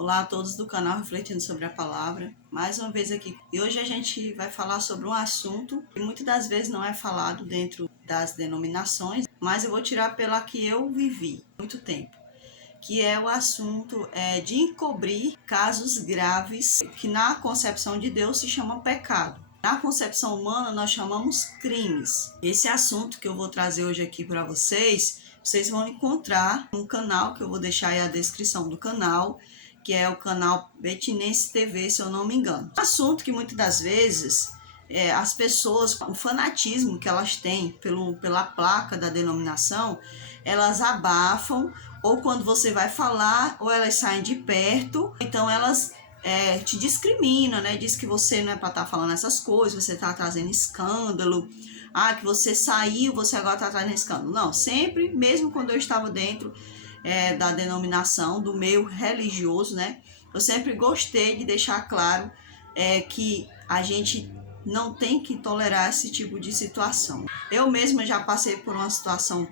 Olá a todos do canal Refletindo sobre a Palavra, mais uma vez aqui. E hoje a gente vai falar sobre um assunto que muitas das vezes não é falado dentro das denominações, mas eu vou tirar pela que eu vivi muito tempo, que é o assunto de encobrir casos graves que na concepção de Deus se chama pecado. Na concepção humana nós chamamos crimes. Esse assunto que eu vou trazer hoje aqui para vocês vão encontrar no canal, que eu vou deixar aí a descrição do canal, que é o canal Betinense TV, se eu não me engano. Um assunto que muitas das vezes as pessoas, o fanatismo que elas têm pela placa da denominação, elas abafam, ou quando você vai falar, ou elas saem de perto, então elas te discriminam, né? Diz que você não é para estar falando essas coisas, você está trazendo escândalo, que você saiu, você agora está trazendo escândalo. Não, sempre, mesmo quando eu estava dentro da denominação, do meio religioso, né? Eu sempre gostei de deixar claro que a gente não tem que tolerar esse tipo de situação. Eu mesma já passei por uma situação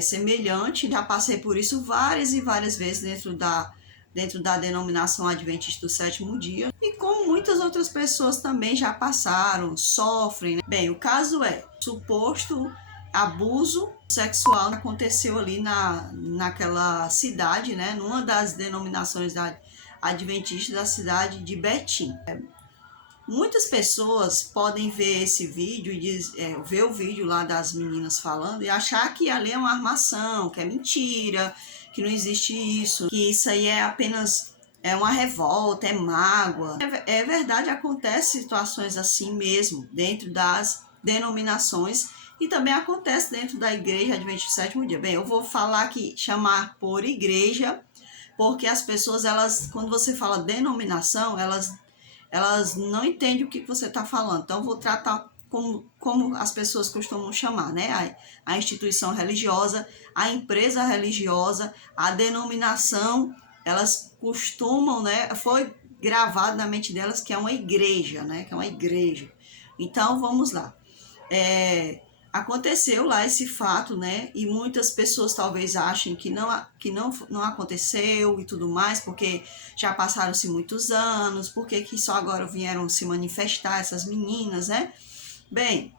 semelhante, já passei por isso várias e várias vezes dentro da denominação Adventista do Sétimo Dia, e como muitas outras pessoas também já passaram, sofrem, né? Bem, o caso é suposto abuso sexual que aconteceu ali naquela cidade, né? Numa das denominações da Adventista da cidade de Betim. Muitas pessoas podem ver esse vídeo e ver o vídeo lá das meninas falando e achar que ali é uma armação, que é mentira, que não existe isso, que isso aí é apenas uma revolta, é mágoa. É verdade, acontece situações assim mesmo dentro das denominações e também acontece dentro da igreja Adventista do Sétimo Dia. Bem, eu vou falar aqui, chamar por igreja, porque as pessoas, quando você fala denominação, elas não entendem o que você está falando. Então, vou tratar como as pessoas costumam chamar, né? A instituição religiosa, a empresa religiosa, a denominação, elas costumam, né? Foi gravado na mente delas que é uma igreja, né? Que é uma igreja. Então, vamos lá. Aconteceu lá esse fato, né? E muitas pessoas talvez achem que não aconteceu e tudo mais, porque já passaram-se muitos anos, porque que só agora vieram se manifestar essas meninas, né? Bem,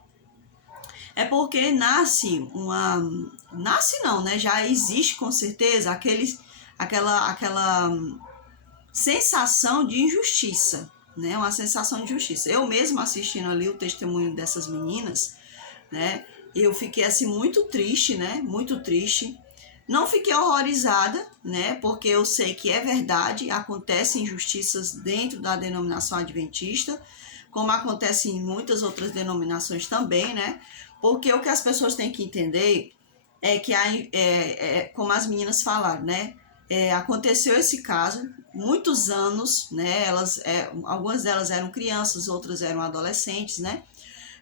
é porque nasce não, né? Já existe com certeza aquela sensação de injustiça, né? Uma sensação de injustiça. Eu mesma assistindo ali o testemunho dessas meninas, né? Eu fiquei assim muito triste, né? Muito triste. Não fiquei horrorizada, né? Porque eu sei que é verdade, acontecem injustiças dentro da denominação adventista, como acontece em muitas outras denominações também, né? Porque o que as pessoas têm que entender é que, como as meninas falaram, né? Aconteceu esse caso, muitos anos, né? Algumas delas eram crianças, outras eram adolescentes, né?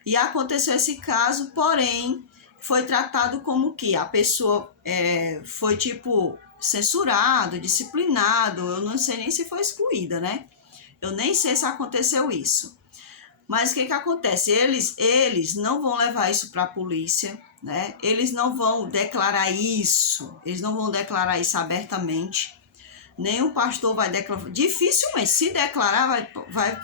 E aconteceu esse caso, porém, foi tratado como que a pessoa foi, tipo, censurado, disciplinado, eu não sei nem se foi excluída, né? Eu nem sei se aconteceu isso. Mas o que acontece? Eles não vão levar isso para a polícia, né? Eles não vão declarar isso, abertamente. Nenhum pastor vai declarar, dificilmente, se declarar, vai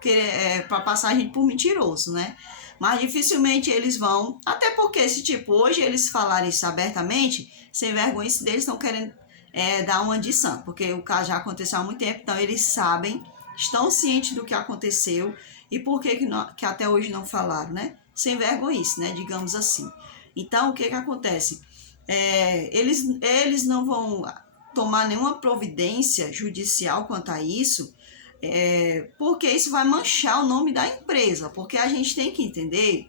querer para passar a gente por mentiroso, né? Mas dificilmente eles vão, até porque hoje eles falarem isso abertamente, sem vergonha, isso deles estão querendo dar uma de santo, porque o caso já aconteceu há muito tempo, então eles sabem, estão cientes do que aconteceu e por que até hoje não falaram, né? Sem vergonhice, né? Digamos assim. Então, o que acontece? Eles não vão tomar nenhuma providência judicial quanto a isso, porque isso vai manchar o nome da empresa, porque a gente tem que entender,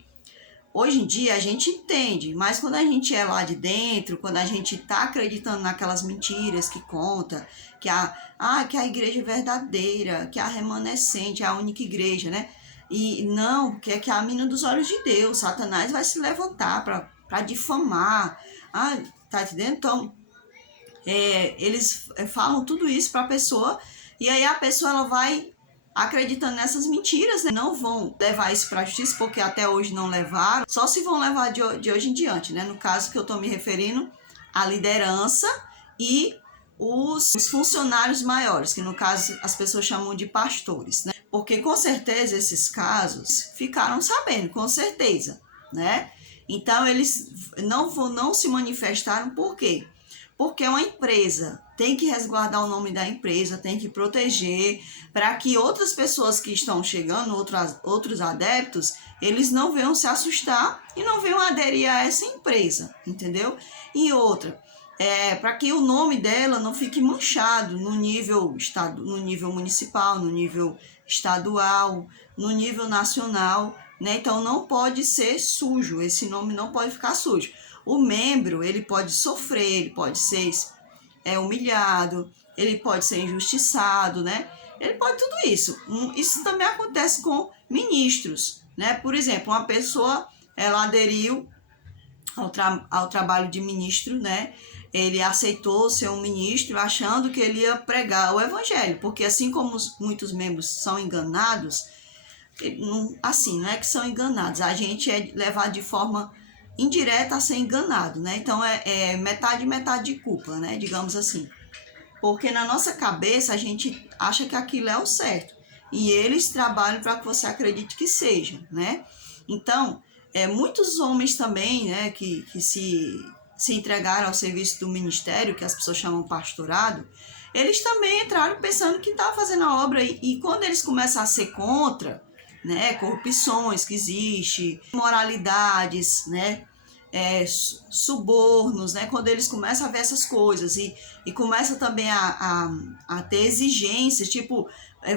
hoje em dia a gente entende, mas quando a gente é lá de dentro, quando a gente está acreditando naquelas mentiras que conta, que a igreja é verdadeira, que a remanescente é a única igreja, né? E não, que é a mina dos olhos de Deus, Satanás vai se levantar para difamar, tá entendendo? Então, eles falam tudo isso para a pessoa, e aí a pessoa ela vai acreditando nessas mentiras, né? Não vão levar isso para a justiça, porque até hoje não levaram, só se vão levar de hoje em diante, né? No caso que eu estou me referindo, a liderança e os funcionários maiores, que no caso as pessoas chamam de pastores, né? Porque com certeza esses casos ficaram sabendo, com certeza, né? Então eles não se manifestaram, por quê? Porque uma empresa tem que resguardar o nome da empresa, tem que proteger, para que outras pessoas que estão chegando, outros adeptos, eles não venham se assustar e não venham aderir a essa empresa, entendeu? E outra, para que o nome dela não fique manchado no nível municipal, no nível estadual, no nível nacional, né? Então não pode ser sujo, esse nome não pode ficar sujo. O membro, ele pode sofrer, ele pode ser humilhado, ele pode ser injustiçado, né? Ele pode tudo isso. Isso também acontece com ministros, né? Por exemplo, uma pessoa, ela aderiu ao trabalho de ministro, né? Ele aceitou ser um ministro achando que ele ia pregar o evangelho, porque assim como muitos membros são enganados, não é que são enganados, a gente é levado de forma indireta a ser enganado, né? Então é metade de culpa, né? Digamos assim. Porque na nossa cabeça a gente acha que aquilo é o certo. E eles trabalham para que você acredite que seja, né? Então, muitos homens também, né, que se entregaram ao serviço do ministério, que as pessoas chamam pastorado, eles também entraram pensando que estavam fazendo a obra. E quando eles começam a ser contra, né, corrupções que existem, imoralidades, né, subornos, né, quando eles começam a ver essas coisas e começam também a ter exigências, tipo,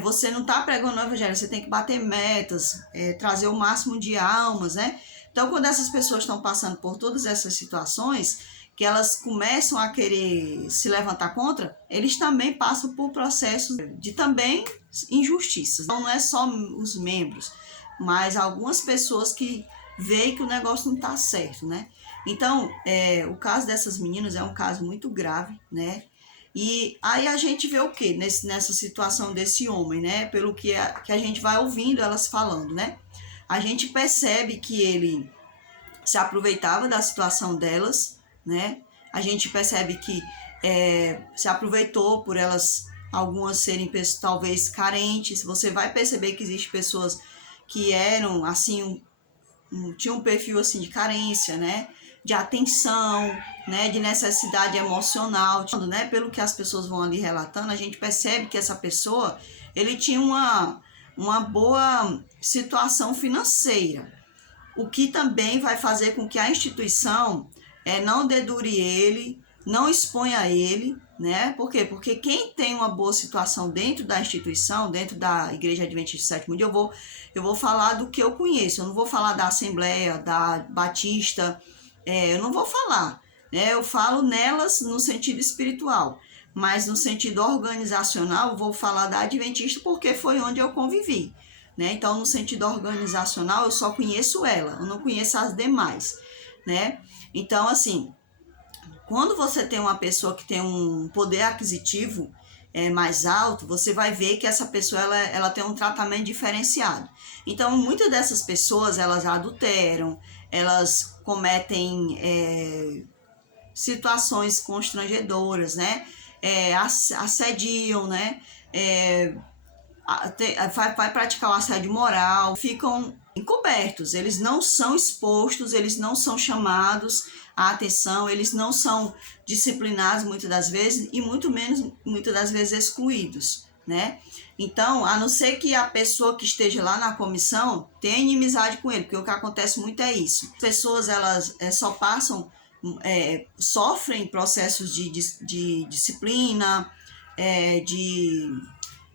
você não está pregando o evangelho, você tem que bater metas, trazer o máximo de almas, né? Então, quando essas pessoas estão passando por todas essas situações, que elas começam a querer se levantar contra, eles também passam por processos de também injustiças. Então, não é só os membros, mas algumas pessoas que veem que o negócio não está certo, né? Então, o caso dessas meninas é um caso muito grave, né? E aí a gente vê o quê? Nessa situação desse homem, né? Pelo que a gente vai ouvindo elas falando, né? A gente percebe que ele se aproveitava da situação delas, né? A gente percebe que se aproveitou por elas, algumas serem talvez carentes. Você vai perceber que existem pessoas que eram, assim, tinham um perfil assim de carência, né? De atenção, né? De necessidade emocional, né? Pelo que as pessoas vão ali relatando, a gente percebe que essa pessoa, ele tinha uma boa situação financeira, o que também vai fazer com que a instituição não dedure ele, não exponha ele, né? Por quê? Porque quem tem uma boa situação dentro da instituição, dentro da Igreja Adventista do Sétimo Dia, eu vou falar do que eu conheço, eu não vou falar da Assembleia, da Batista, eu não vou falar, né? Eu falo nelas no sentido espiritual, mas no sentido organizacional eu vou falar da Adventista porque foi onde eu convivi, né? Então, no sentido organizacional, eu só conheço ela, eu não conheço as demais, né? Então, assim, quando você tem uma pessoa que tem um poder aquisitivo mais alto, você vai ver que essa pessoa ela tem um tratamento diferenciado. Então, muitas dessas pessoas, elas adulteram, elas cometem situações constrangedoras, né? Assediam, né? Vai praticar o assédio moral, ficam encobertos, eles não são expostos, eles não são chamados a atenção, eles não são disciplinados muitas das vezes e muito menos, muitas das vezes, excluídos, né? Então, a não ser que a pessoa que esteja lá na comissão tenha inimizade com ele, porque o que acontece muito é isso. As pessoas, elas só passam, sofrem processos de disciplina, de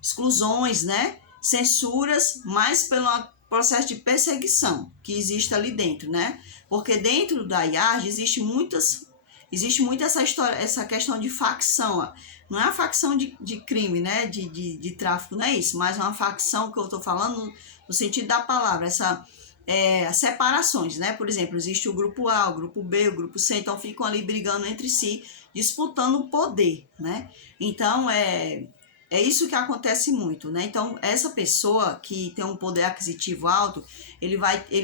exclusões, né? Censuras, mas pelo processo de perseguição que existe ali dentro, né? Porque dentro da IARJ existe muito essa história, essa questão de facção. Ó. Não é a facção de crime, né? De tráfico, não é isso, mas é uma facção que eu estou falando no sentido da palavra, as separações, né? Por exemplo, existe o grupo A, o grupo B, o grupo C, então ficam ali brigando entre si, disputando o poder, né? Então, é isso que acontece muito, né? Então, essa pessoa que tem um poder aquisitivo alto, ele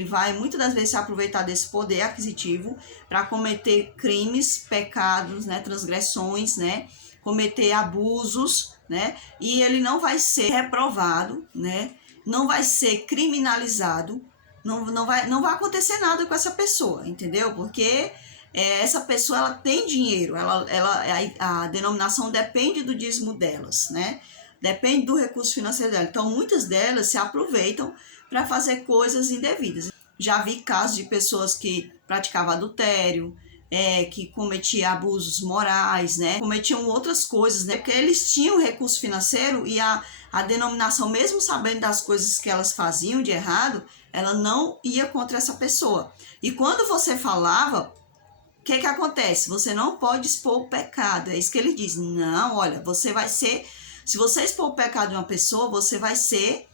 vai muitas das vezes se aproveitar desse poder aquisitivo para cometer crimes, pecados, né? Transgressões, né? cometer abusos, né? E ele não vai ser reprovado, né? Não vai ser criminalizado, não vai acontecer nada com essa pessoa, entendeu? Porque essa pessoa, ela tem dinheiro, a denominação depende do dízimo delas, né? Depende do recurso financeiro dela. Então, muitas delas se aproveitam para fazer coisas indevidas. Já vi casos de pessoas que praticavam adultério, que cometiam abusos morais, né? Cometiam outras coisas, né? Porque eles tinham recurso financeiro e a denominação, mesmo sabendo das coisas que elas faziam de errado, ela não ia contra essa pessoa. E quando você falava, o que acontece? Você não pode expor o pecado. É isso que ele diz. Não, olha, você vai ser... Se você expor o pecado de uma pessoa, você vai ser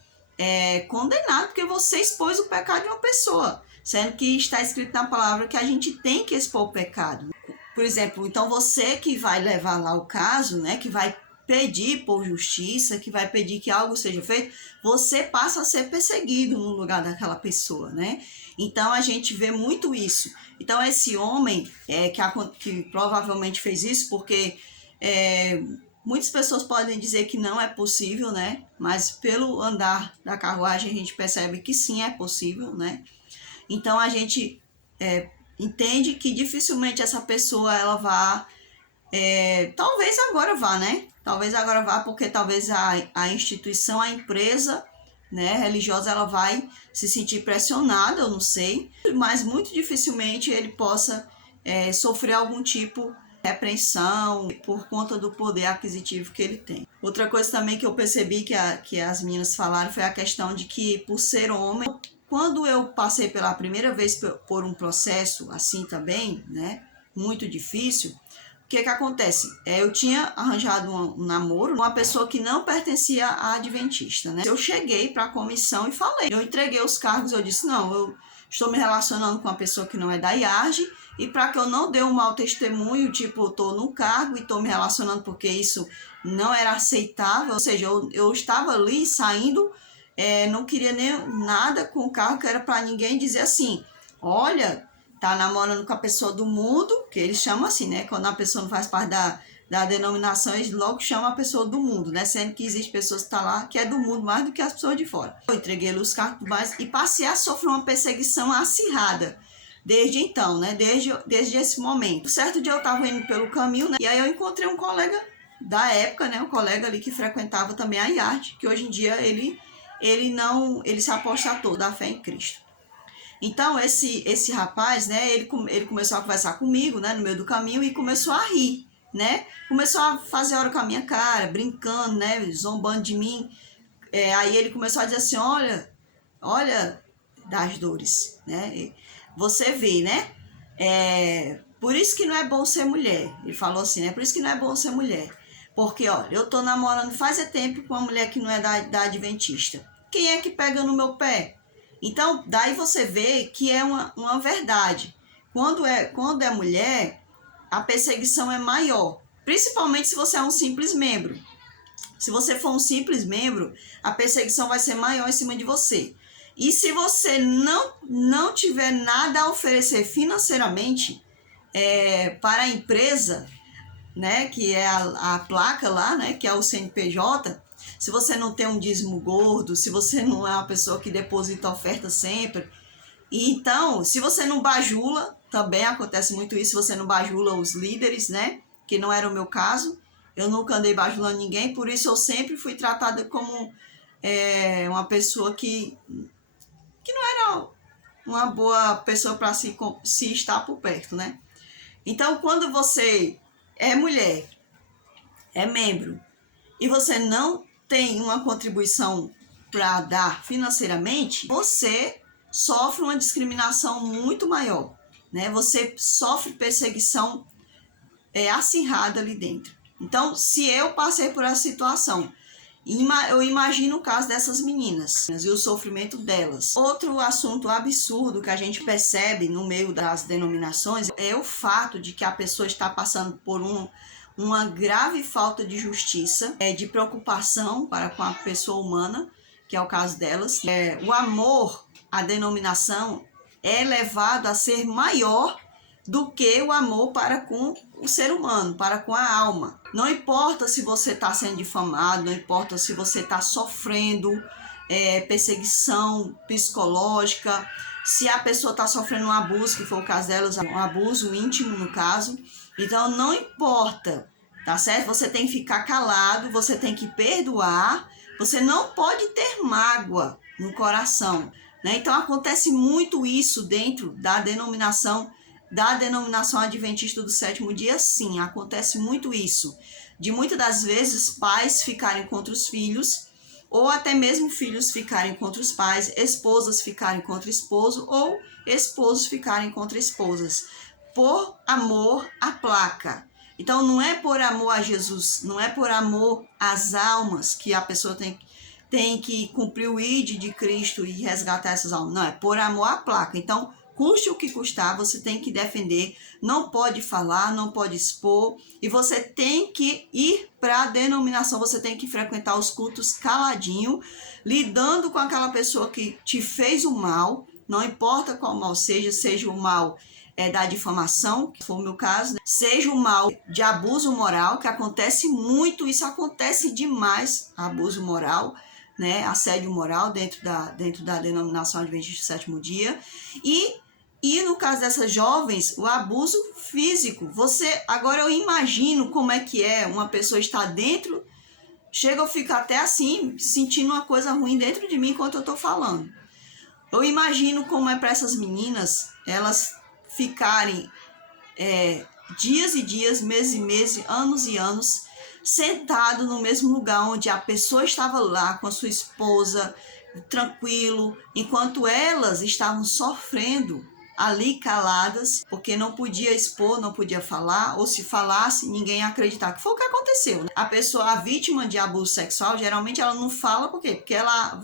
condenado, porque você expôs o pecado de uma pessoa. Sendo que está escrito na palavra que a gente tem que expor o pecado. Por exemplo, então você que vai levar lá o caso, né, que vai pedir por justiça, que vai pedir que algo seja feito, você passa a ser perseguido no lugar daquela pessoa, né? Então a gente vê muito isso. Então esse homem que provavelmente fez isso, porque muitas pessoas podem dizer que não é possível, né? Mas pelo andar da carruagem a gente percebe que sim, é possível, né? Então a gente entende que dificilmente essa pessoa ela vá, talvez agora vá, né? Talvez agora vá, porque talvez a instituição, a empresa, né, religiosa, ela vai se sentir pressionada, eu não sei, mas muito dificilmente ele possa sofrer algum tipo de repreensão por conta do poder aquisitivo que ele tem. Outra coisa também que eu percebi que as meninas falaram foi a questão de que, por ser homem, quando eu passei pela primeira vez por um processo assim também, né, muito difícil, o que acontece? Eu tinha arranjado um namoro, uma pessoa que não pertencia à adventista, né? Eu cheguei para a comissão e falei, eu entreguei os cargos, eu disse, não, eu estou me relacionando com uma pessoa que não é da IARGE, e para que eu não dê um mau testemunho, tipo, eu estou no cargo e estou me relacionando porque isso não era aceitável, ou seja, eu estava ali saindo, não queria nem nada com o cargo, que era para ninguém dizer assim, olha, tá namorando com a pessoa do mundo, que eles chamam assim, né? Quando a pessoa não faz parte da denominação, eles logo chamam a pessoa do mundo, né? Sendo que existem pessoas que estão lá que é do mundo mais do que as pessoas de fora. Eu entreguei os cargos mais e passei a sofrer uma perseguição acirrada desde então, né? Desde esse momento. Certo dia eu estava indo pelo caminho, né? E aí eu encontrei um colega da época, né? Um colega ali que frequentava também a IARGE, que hoje em dia ele se apostatou da fé em Cristo. Então, esse rapaz, né, ele começou a conversar comigo, né, no meio do caminho e começou a rir, né? Começou a fazer hora com a minha cara, brincando, né, zombando de mim. Aí ele começou a dizer assim, olha das dores, né? Você vê, né? Por isso que não é bom ser mulher. Ele falou assim, né? Por isso que não é bom ser mulher. Porque, olha, eu tô namorando faz tempo com uma mulher que não é da adventista. Quem é que pega no meu pé? Então, daí você vê que é uma verdade. Quando é mulher, a perseguição é maior. Principalmente se você é um simples membro. Se você for um simples membro, a perseguição vai ser maior em cima de você. E se você não tiver nada a oferecer financeiramente para a empresa, né, que é a placa lá, né, que é o CNPJ, se você não tem um dízimo gordo, se você não é uma pessoa que deposita oferta sempre, e então, se você não bajula, também acontece muito isso, se você não bajula os líderes, né, que não era o meu caso, eu nunca andei bajulando ninguém, por isso eu sempre fui tratada como uma pessoa que não era uma boa pessoa para se estar por perto, né. Então, quando você é mulher, é membro, e você não tem uma contribuição para dar financeiramente, você sofre uma discriminação muito maior, né? Você sofre perseguição acirrada ali dentro. Então, se eu passei por essa situação, eu imagino o caso dessas meninas e o sofrimento delas. Outro assunto absurdo que a gente percebe no meio das denominações é o fato de que a pessoa está passando por uma grave falta de justiça, de preocupação para com a pessoa humana, que é o caso delas. O amor à denominação é levado a ser maior do que o amor para com o ser humano, para com a alma. Não importa se você está sendo difamado, não importa se você está sofrendo perseguição psicológica, se a pessoa está sofrendo um abuso, que foi o caso delas, um abuso íntimo no caso. Então não importa, tá certo? Você tem que ficar calado, você tem que perdoar, você não pode ter mágoa no coração, né? Então acontece muito isso dentro da denominação adventista do sétimo dia, sim, acontece muito isso. De muitas das vezes pais ficarem contra os filhos, ou até mesmo filhos ficarem contra os pais, esposas ficarem contra esposo, ou esposos ficarem contra esposas. Por amor à placa. Então não é por amor a Jesus, não é por amor às almas que a pessoa tem que cumprir o ID de Cristo e resgatar essas almas. Não, é por amor à placa. Então, custe o que custar, você tem que defender, não pode falar, não pode expor, e você tem que ir para a denominação, você tem que frequentar os cultos caladinho, lidando com aquela pessoa que te fez o mal, não importa qual mal seja o mal da difamação, que foi o meu caso, né? Seja o mal de abuso moral, que acontece muito, isso acontece demais, abuso moral, né? Assédio moral dentro da denominação adventista do sétimo dia, e no caso dessas jovens, o abuso físico. Agora eu imagino como é que é uma pessoa estar dentro, chega eu fico até assim, sentindo uma coisa ruim dentro de mim enquanto eu estou falando. Eu imagino como é para essas meninas, elas ficarem dias e dias, meses e meses, anos e anos, sentado no mesmo lugar onde a pessoa estava lá com a sua esposa, tranquilo, enquanto elas estavam sofrendo ali caladas, porque não podia expor, não podia falar, ou se falasse, ninguém ia acreditar, que foi o que aconteceu, né? A vítima de abuso sexual, geralmente ela não fala, por quê? Porque ela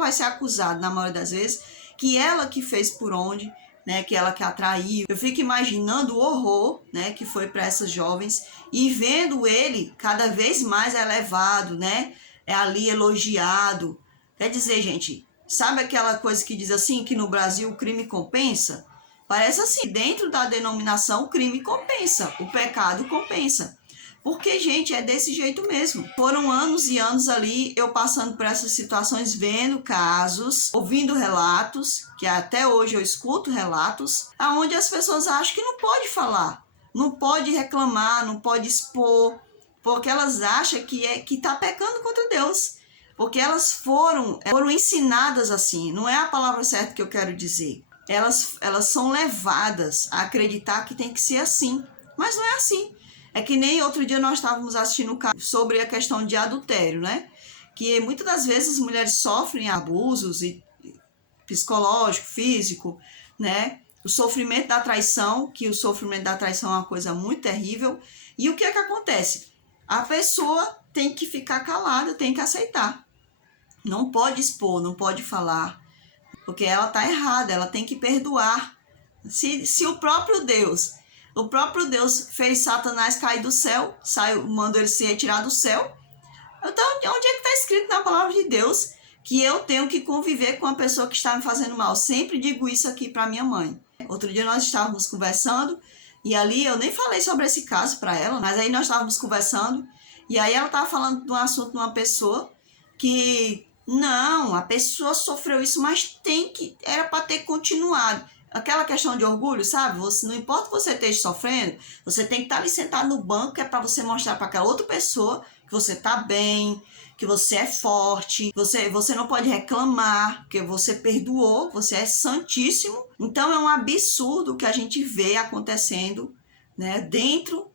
vai ser acusada, na maioria das vezes, que ela que fez por onde, né, que ela que atraiu. Eu fico imaginando o horror, né, que foi para essas jovens, e vendo ele cada vez mais elevado, né, ali elogiado. Quer dizer, gente, sabe aquela coisa que diz assim, que no Brasil o crime compensa? Parece assim, dentro da denominação o crime compensa, o pecado compensa. Porque, gente, é desse jeito mesmo. Foram anos e anos ali, eu passando por essas situações, vendo casos, ouvindo relatos, que até hoje eu escuto relatos, onde as pessoas acham que não pode falar, não pode reclamar, não pode expor, porque elas acham que está pecando contra Deus. Porque elas foram ensinadas assim, não é a palavra certa que eu quero dizer. Elas são levadas a acreditar que tem que ser assim, mas não é assim. É que nem outro dia nós estávamos assistindo um caso sobre a questão de adultério, né? Que muitas das vezes as mulheres sofrem abusos psicológico, físico, né? O sofrimento da traição, que o sofrimento da traição é uma coisa muito terrível. E o que é que acontece? A pessoa tem que ficar calada, tem que aceitar. Não pode expor, não pode falar, porque ela está errada, ela tem que perdoar. Se o próprio Deus fez Satanás cair do céu, mandou ele se retirar do céu, então onde é que está escrito na palavra de Deus que eu tenho que conviver com a pessoa que está me fazendo mal? Sempre digo isso aqui para minha mãe. Outro dia nós estávamos conversando, e ali eu nem falei sobre esse caso para ela, mas aí nós estávamos conversando, e aí ela estava falando de um assunto de uma pessoa que, não, a pessoa sofreu isso, mas era para ter continuado. Aquela questão de orgulho, sabe? Não importa que você esteja sofrendo, você tem que estar ali sentado no banco, que é para você mostrar para aquela outra pessoa que você está bem, que você é forte, você não pode reclamar, porque você perdoou, você é santíssimo. Então é um absurdo o que a gente vê acontecendo, né, dentro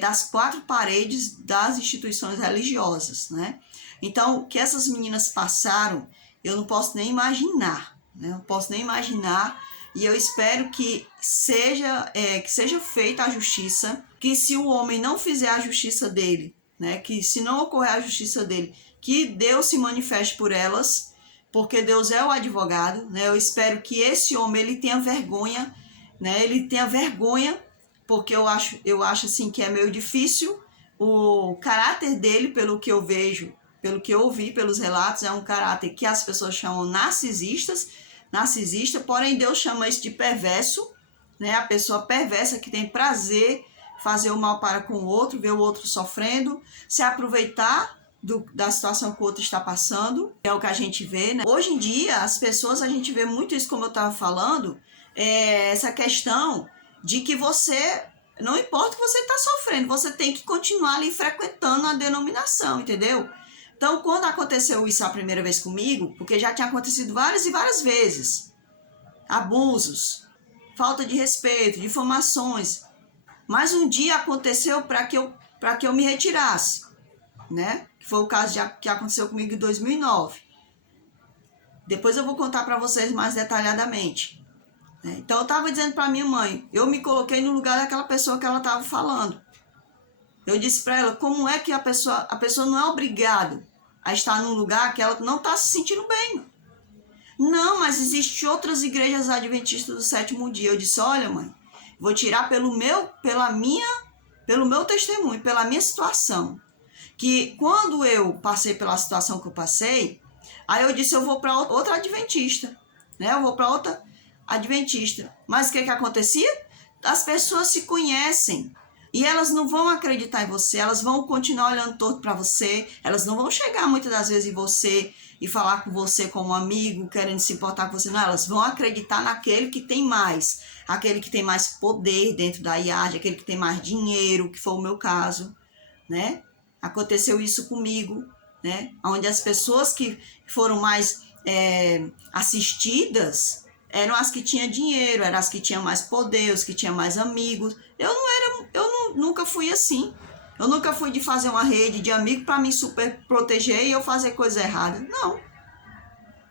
das quatro paredes das instituições religiosas, né? Então, o que essas meninas passaram, eu não posso nem imaginar, né? Não posso nem imaginar, e eu espero que seja feita a justiça, que se o homem não fizer a justiça dele, né? Que se não ocorrer a justiça dele, que Deus se manifeste por elas, porque Deus é o advogado, né? Eu espero que esse homem ele tenha vergonha, né? Ele tenha vergonha, porque eu acho assim que é meio difícil o caráter dele, pelo que eu vejo, pelo que eu ouvi, pelos relatos, é um caráter que as pessoas chamam narcisista, porém Deus chama isso de perverso, né? A pessoa perversa que tem prazer fazer o mal para com o outro, ver o outro sofrendo, se aproveitar da situação que o outro está passando, é o que a gente vê, né? Hoje em dia, as pessoas, a gente vê muito isso, como eu estava falando, essa questão de que você, não importa o que você está sofrendo, você tem que continuar ali frequentando a denominação, entendeu? Então, quando aconteceu isso a primeira vez comigo, porque já tinha acontecido várias e várias vezes, abusos, falta de respeito, difamações, mas um dia aconteceu para que eu me retirasse, né? Que foi o caso que aconteceu comigo em 2009. Depois eu vou contar para vocês mais detalhadamente, né? Então eu estava dizendo para minha mãe, eu me coloquei no lugar daquela pessoa que ela estava falando. Eu disse para ela, como é que a pessoa não é obrigada a estar num lugar que ela não está se sentindo bem? Não, mas existem outras igrejas adventistas do sétimo dia. Eu disse, olha, mãe, vou tirar pelo meu testemunho, pela minha situação. Que quando eu passei pela situação que eu passei, aí eu disse, eu vou para outra adventista, né? Eu vou para outra adventista. Mas o que acontecia? As pessoas se conhecem e elas não vão acreditar em você, elas vão continuar olhando torto para você, elas não vão chegar muitas das vezes em você e falar com você como amigo, querendo se importar com você, não, elas vão acreditar naquele que tem mais, aquele que tem mais poder dentro da IARD, aquele que tem mais dinheiro, que foi o meu caso, né? Aconteceu isso comigo, né? Onde as pessoas que foram mais assistidas eram as que tinham dinheiro, eram as que tinham mais poder, os que tinham mais amigos. Nunca fui assim. Eu nunca fui de fazer uma rede de amigos para me super proteger e eu fazer coisa errada. Não.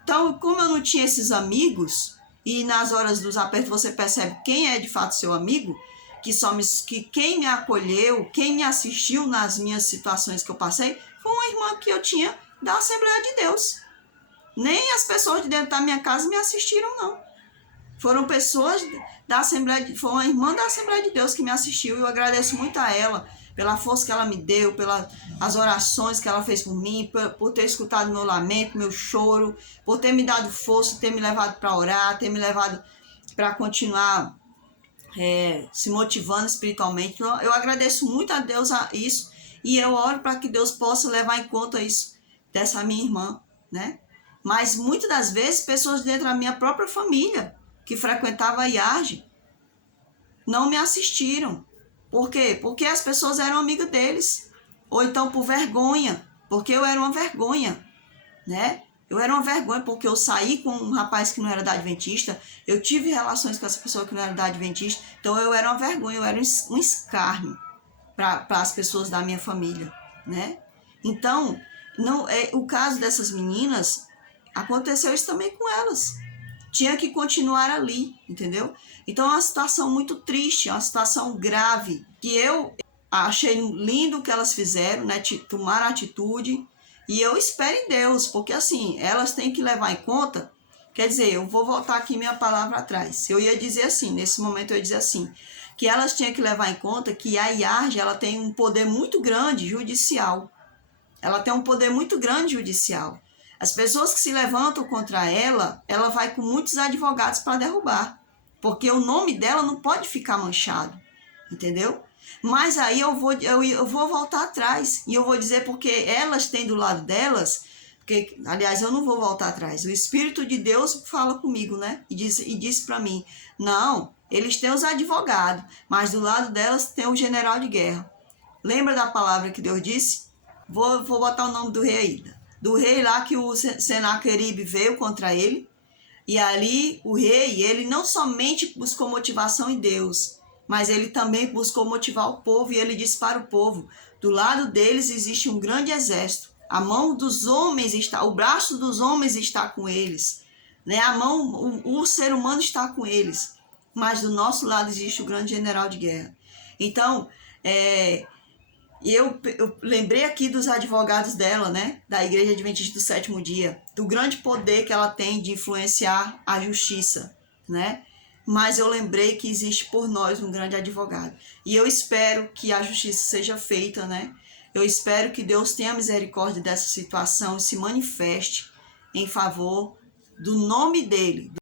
Então, como eu não tinha esses amigos, e nas horas dos apertos você percebe quem é de fato seu amigo, que quem me acolheu, quem me assistiu nas minhas situações que eu passei, foi uma irmã que eu tinha da Assembleia de Deus. Nem as pessoas de dentro da minha casa me assistiram, não. Foram pessoas da Assembleia, foi uma irmã da Assembleia de Deus que me assistiu, e eu agradeço muito a ela, pela força que ela me deu, pelas orações que ela fez por mim, por ter escutado meu lamento, meu choro, por ter me dado força, ter me levado para orar, ter me levado para continuar se motivando espiritualmente. Então, eu agradeço muito a Deus a isso, e eu oro para que Deus possa levar em conta isso dessa minha irmã, né? Mas muitas das vezes, pessoas dentro da minha própria família, que frequentava a IARD, não me assistiram. Por quê? Porque as pessoas eram amigas deles. Ou então por vergonha, porque eu era uma vergonha, né? Eu era uma vergonha porque eu saí com um rapaz que não era da Adventista, eu tive relações com essa pessoa que não era da Adventista, então eu era uma vergonha, eu era um escárnio para as pessoas da minha família, né? Então, não, o caso dessas meninas, aconteceu isso também com elas. Tinha que continuar ali, entendeu? Então é uma situação muito triste, é uma situação grave, que eu achei lindo o que elas fizeram, né? Tomaram atitude, e eu espero em Deus, porque assim, elas têm que levar em conta, quer dizer, eu vou voltar aqui minha palavra atrás. Eu ia dizer assim, nesse momento eu ia dizer assim, que elas tinham que levar em conta que a IARD, ela tem um poder muito grande judicial. Ela tem um poder muito grande judicial. As pessoas que se levantam contra ela, ela vai com muitos advogados para derrubar, porque o nome dela não pode ficar manchado, entendeu? Mas aí eu vou voltar atrás, e eu vou dizer porque elas têm do lado delas, porque, aliás, eu não vou voltar atrás, o Espírito de Deus fala comigo, né? E disse para mim, não, eles têm os advogados, mas do lado delas tem o general de guerra. Lembra da palavra que Deus disse? Vou botar o nome do rei aí, do rei lá que o Senaqueribe veio contra ele, e ali o rei, ele não somente buscou motivação em Deus, mas ele também buscou motivar o povo, e ele disse para o povo, do lado deles existe um grande exército, a mão dos homens está, o braço dos homens está com eles, né? A mão, o ser humano está com eles, mas do nosso lado existe o grande general de guerra. Então, e eu lembrei aqui dos advogados dela, né? Da Igreja Adventista do Sétimo Dia, do grande poder que ela tem de influenciar a justiça, né? Mas eu lembrei que existe por nós um grande advogado. E eu espero que a justiça seja feita, né? Eu espero que Deus tenha misericórdia dessa situação e se manifeste em favor do nome dele,